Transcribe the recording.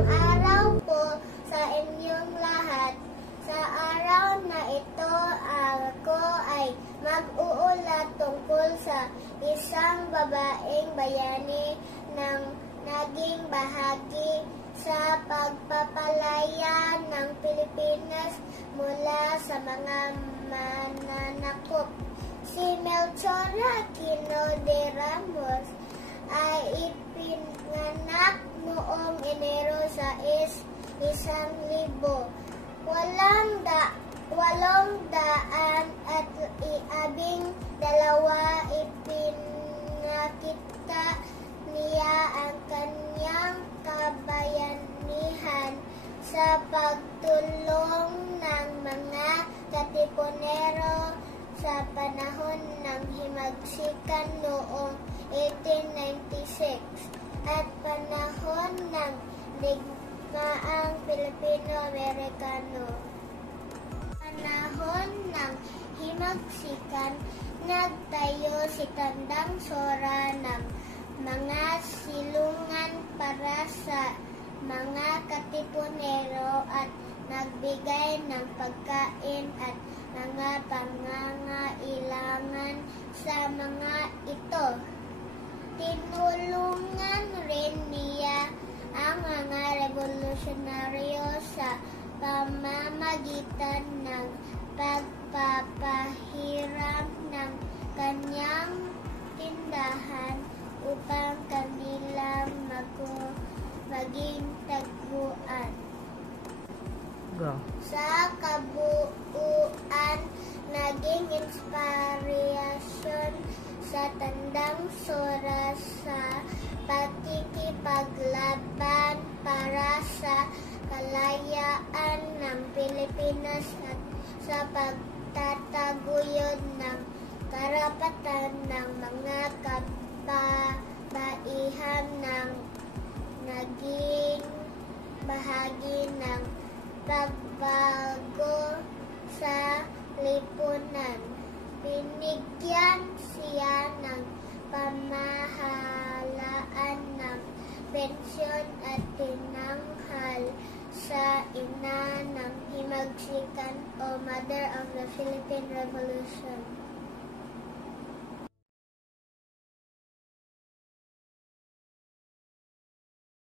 Magandang araw po sa inyong lahat. Sa araw na ito, ako ay mag-uulat tungkol sa isang babaeng bayani ng naging bahagi sa pagpapalaya ng Pilipinas mula sa mga mananakop. Si Melchor Aquino de Ramos ay ipinanganak noong Enero 6, 1800. Ipinakita niya ang kanyang kabayanihan sa pagtulong ng mga katipunero sa panahon ng himagsikan noong 1896 at panahon ng digmaang Pilipino-Amerikano. Panahon ng himagsikan, nagtayo si Tandang Sora ng mga silungan para sa mga katipunero at nagbigay ng pagkain at mga pangangailangan sa mga ito. Tinulungan rin niya ang mga revolusyonaryo sa pamamagitan ng pagpapahiram ng kanyang tindahan upang kanila maging tagpuan. Sa kabuuan, naging inspirasyon sa Tandang Sora sa pakikipaglaban para sa kalayaan ng Pilipinas at sa pagtataguyod ng karapatan ng mga kababaihan ng naging bahagi ng pagbago sa lipunan. Binigyan siya ng pamahalaan ng pensyon at tinanghal sa ina ng himagsikan o Mother of the Philippine Revolution.